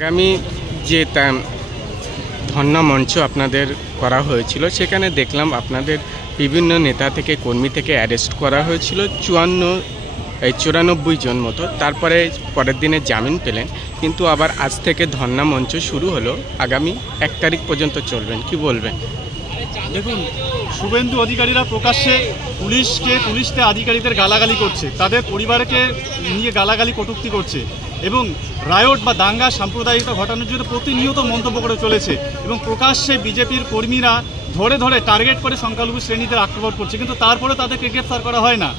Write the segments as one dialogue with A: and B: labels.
A: আগামী যে ধর্ণা মঞ্চ আপনাদের করা হয়েছিল, সেখানে দেখলাম আপনাদের বিভিন্ন নেতা থেকে, কর্মী থেকে অ্যারেস্ট করা হয়েছিল চুয়ান্ন, এই চুরানব্বই জন মতো। তারপরে পরের দিনে জামিন পেলেন, কিন্তু আবার আজ থেকে ধর্ণা মঞ্চ শুরু হলো। আগামী এক তারিখ পর্যন্ত চলবেন, কি বলবেন?
B: দেখুন, শুভেন্দু অধিকারীরা প্রকাশ্যে পুলিশকে পুলিশকে আধিকারিকদের গালাগালি করছে। তাদের পরিবারকে নিয়ে গালাগালি, কটূক্তি করছে। এবং রায়ট বা দাঙ্গা সাম্প্রদায়িকতা ঘটানোর জন্য প্রতিনিয়ত মন্তব্য করে চলেছে এবং প্রকাশ্যে বিজেপির কর্মীরা ধরে ধরে টার্গেট করে সংখ্যালঘু শ্রেণীদের আক্রমণ করছে, কিন্তু তারপরে তাদেরকে গ্রেফতার করা হয় না।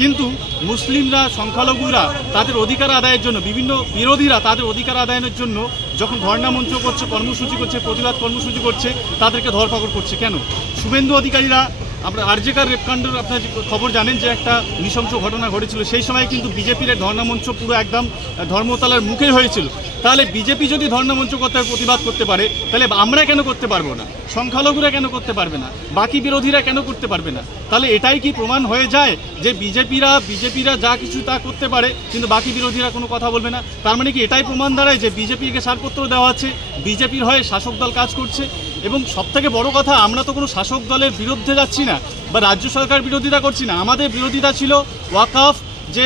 B: কিন্তু মুসলিমরা, সংখ্যালঘুরা তাদের অধিকার আদায়ের জন্য, বিভিন্ন বিরোধীরা তাদের অধিকার আদায়ের জন্য যখন ধর্ণা মঞ্চ করছে, কর্মসূচি করছে, প্রতিবাদ কর্মসূচি করছে, তাদেরকে ধরপাকড় করছে। কেন? শুভেন্দু অধিকারীরা আমরা আরজেকার রেপকাণ্ডের আপনার খবর জানেন যে একটা নৃশংস ঘটনা ঘটেছিল, সেই সময় কিন্তু বিজেপির ধর্ণা মঞ্চ পুরো একদম ধর্মতলার মুখে হয়েছিল। তাহলে বিজেপি যদি ধর্ণা মঞ্চ করতে প্রতিবাদ করতে পারে, তাহলে আমরা কেন করতে পারব না? সংখ্যালঘুরা কেন করতে পারবে না? বাকি বিরোধীরা কেন করতে পারবে না? তাহলে এটাই কি প্রমাণ হয়ে যায় যে বিজেপিরা বিজেপিরা যা কিছু তা করতে পারে, কিন্তু বাকি বিরোধীরা কোনো কথা বলবে না? তার মানে কি এটাই প্রমাণ দাঁড়ায় যে বিজেপিকে ছাড়পত্র দেওয়া আছে, বিজেপির হয়ে শাসক দল কাজ করছে এবং সবথেকে বড় কথা, আমরা তো কোনো শাসক দলের বিরুদ্ধে যাচ্ছি না বা রাজ্য সরকার বিরোধিতা করছি না। আমাদের বিরোধিতা ছিল ওয়াকাফ যে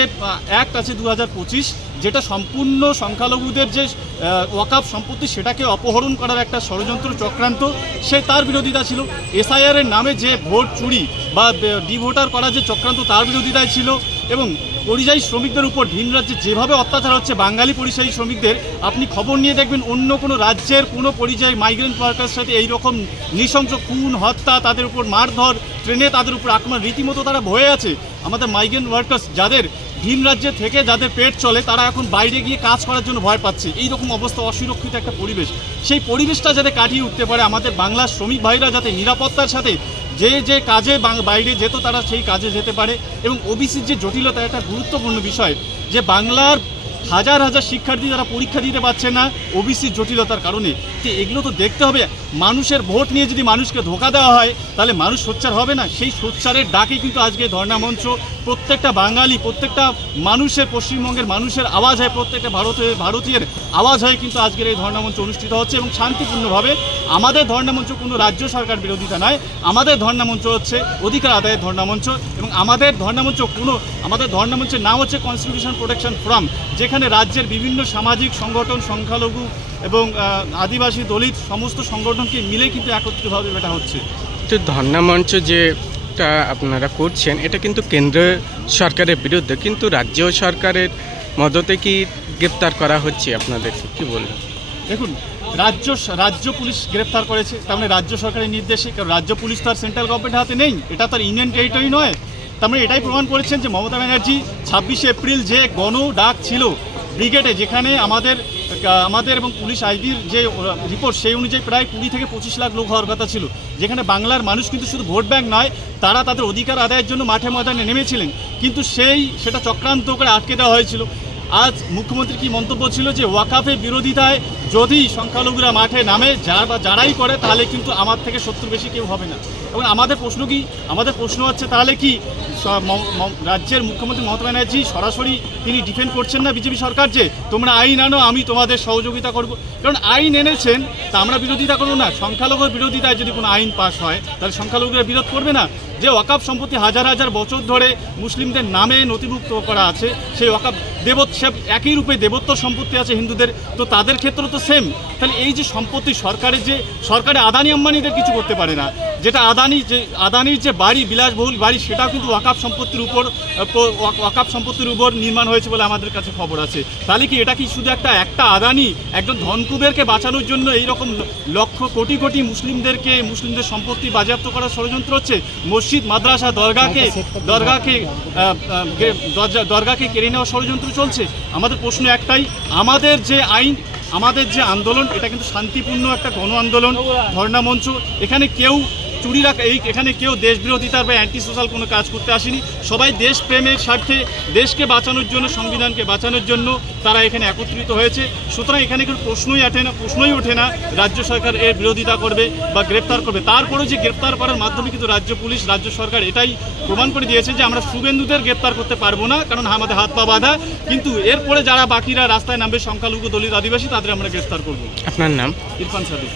B: অ্যাক্ট আছে দু হাজার পঁচিশ, যেটা সম্পূর্ণ সংখ্যালঘুদের যে ওয়াকাফ সম্পত্তি, সেটাকে অপহরণ করার একটা ষড়যন্ত্র চক্রান্ত, সে তার বিরোধিতা ছিল। এসআইআর এর নামে যে ভোট চুরি বা ডিভোটার করা যে চক্রান্ত, তার বিরোধিতায় ছিল। এবং পরিযায়ী শ্রমিকদের উপর ভিন রাজ্যে যেভাবে অত্যাচার হচ্ছে, বাঙালি পরিযায়ী শ্রমিকদের, আপনি খবর নিয়ে দেখবেন অন্য কোনো রাজ্যের কোনো পরিযায়ী মাইগ্রেন্ট ওয়ার্কার সাথে এইরকম নৃশংস খুন, হত্যা, তাদের উপর মারধর, ট্রেনে তাদের উপর আক্রমণ, রীতিমতো তারা ভয়ে আছে। আমাদের মাইগ্রেন্ট ওয়ার্কার্স যাদের ভিন রাজ্যে থেকে যাদের পেট চলে, তারা এখন বাইরে গিয়ে কাজ করার জন্য ভয় পাচ্ছে। এই রকম অবস্থা, অসুরক্ষিত একটা পরিবেশ। সেই পরিবেশটা যাতে কাটিয়ে উঠতে পারে, আমাদের বাংলার শ্রমিক ভাইরা যাতে নিরাপত্তার সাথে যে যে কাজে বাইরে যেত তারা সেই কাজে যেতে পারে। এবং ওবিসির যে জটিলতা একটা গুরুত্বপূর্ণ বিষয় যে বাংলার হাজার হাজার শিক্ষার্থী যারা পরীক্ষা দিতে পারছে না ওবিসির জটিলতার কারণে। তো এগুলো তো দেখতে হবে। মানুষের ভোট নিয়ে যদি মানুষকে ধোকা দেওয়া হয়, তাহলে মানুষ সোচ্চার হবে না। সেই সোচ্চারের ডাকে কিন্তু আজকে ধর্ণা মঞ্চ প্রত্যেকটা বাঙালি, প্রত্যেকটা মানুষের, পশ্চিমবঙ্গের মানুষের আওয়াজ হয়, প্রত্যেকটা ভারতের ভারতীয়ের আওয়াজ হয় কিন্তু আজকের এই ধর্ণা মঞ্চ অনুষ্ঠিত হচ্ছে এবং শান্তিপূর্ণভাবে আমাদের ধর্ণা মঞ্চ কোনো রাজ্য সরকার বিরোধিতা নয়, আমাদের ধর্ণা মঞ্চ হচ্ছে অধিকার আদায়ের ধর্ণা মঞ্চ এবং আমাদের ধর্ণা মঞ্চ কোনো, আমাদের ধর্ণা মঞ্চের নাম হচ্ছে কনস্টিটিউশন প্রোটেকশন ফোরাম যেখানে রাজ্যের বিভিন্ন সামাজিক সংগঠন, সংখ্যালঘু এবং আদিবাসী, দলিত সমস্ত সংগঠনকে মিলে কিন্তু একত্রিতভাবে এটা হচ্ছে।
A: তো ধর্ণা মঞ্চ যেটা আপনারা করছেন, এটা কিন্তু কেন্দ্র সরকারের বিরুদ্ধে, কিন্তু রাজ্য সরকারের মদতে কি গ্রেপ্তার করা হচ্ছে আপনাদেরকে কি বলবেন?
B: দেখুন, রাজ্য রাজ্য পুলিশ গ্রেফতার করেছে, তার মানে রাজ্য সরকারের নির্দেশে, কারণ রাজ্য পুলিশ তো আর সেন্ট্রাল গভর্নমেন্টের হাতে নেই, এটা তো আর ইন্ডিয়ান টেরিটরি নয়। তার মানে এটাই প্রমাণ করেছেন যে মমতা ব্যানার্জি, ছাব্বিশে এপ্রিল যে গণ ডাক ছিল, ব্রিগেডে, যেখানে আমাদের আমাদের এবং পুলিশ আইডির যে রিপোর্ট সেই অনুযায়ী প্রায় কুড়ি থেকে পঁচিশ লাখ লোক হওয়ার কথা ছিল। যেখানে বাংলার মানুষ কিন্তু শুধু ভোট ব্যাংক নয়, তারা তাদের অধিকার আদায়ের জন্য মাঠে ময়দানে নেমেছিলেন। কিন্তু সেই, সেটা চক্রান্ত করে আটকে দেওয়া হয়েছিল। আজ মুখ্যমন্ত্রী কি মন্তব্য ছিল যে, ওয়াকাফে বিরোধিতায় যদি সংখ্যালঘুরা মাঠে নামে যা বা যারাই করে, তাহলে কিন্তু আমার থেকে সত্তর বেশি কেউ হবে না। এবং আমাদের প্রশ্ন কি? আমাদের প্রশ্ন হচ্ছে তাহলে কি রাজ্যের মুখ্যমন্ত্রী মমতা ব্যানার্জি সরাসরি তিনি ডিফেন্ড করছেন না বিজেপি সরকার যে তোমরা আইন আনো, আমি তোমাদের সহযোগিতা করব। কারণ আইন এনেছেন, তা আমরা বিরোধিতা করব না। সংখ্যালঘুর বিরোধিতায় যদি কোনো আইন পাশ হয়, তাহলে সংখ্যালঘুরা বিরোধ করবে না। যে ওয়াকাফ সম্পত্তি হাজার হাজার বছর ধরে মুসলিমদের নামে নথিভুক্ত করা আছে, সেই ওয়াকাফ দেবত, সে একই রূপে দেবত্ব সম্পত্তি আছে হিন্দুদের, তো তাদের ক্ষেত্রে তো সেম তাহলে এই যে সম্পত্তি সরকারের যে, সরকারে আদানি আম্বানিদের কিছু করতে পারে না। যেটা আদানি যে, আদানির যে বাড়ি, বিলাসবহুল বাড়ি, সেটাও কিন্তু ওয়াকাফ সম্পত্তির উপর আহ, প- ওয়া- ওয়াকাফ সম্পত্তির উপর নির্মাণ হয়েছে বলে আমাদের কাছে খবর আছে। তাহলে কি এটা কি শুধু একটা একটা আদানি একজন ধনকুবেরকে বাঁচানোর জন্য এই রকম লক্ষ কোটি কোটি মুসলিমদেরকে মুসলিমদের সম্পত্তি বাজেয়াপ্ত করার ষড়যন্ত্র হচ্ছে? মসজিদ মাদ্রাসা দরগাকে দরগাকে দরগাকে কেড়ে নেওয়ার ষড়যন্ত্র চলছে? আমাদের প্রশ্ন একটাই আমাদের যে আইন আমাদের যে আন্দোলন এটা কিন্তু শান্তিপূর্ণ একটা গণ আন্দোলন ধর্ণা মঞ্চ। এখানে কেউ চুরি রাখা এই এখানে কেউ দেশ বিরোধিতার বা অ্যান্টি সোশ্যাল কোনো কাজ করতে আসেনি। সবাই দেশপ্রেমের স্বার্থে দেশকে বাঁচানোর জন্য সংবিধানকে বাঁচানোর জন্য তারা এখানে একত্রিত হয়েছে। সুতরাং এখানে কোনো প্রশ্নই ওঠে না প্রশ্নই ওঠে না রাজ্য সরকার এর বিরোধিতা করবে বা গ্রেপ্তার করবে। তারপরেও যে গ্রেপ্তার করার মাধ্যমে কিন্তু রাজ্য পুলিশ রাজ্য সরকার এটাই প্রমাণ করে দিয়েছে যে আমরা শুভেন্দুদের গ্রেপ্তার করতে পারব না কারণ আমাদের হাত পা বাঁধা। কিন্তু এরপরে যারা বাকিরা রাস্তায় নামবে সংখ্যালঘু দলিত আদিবাসী তাদের আমরা গ্রেপ্তার করব।
A: আপনার নাম?
B: ইরফান সাদিক।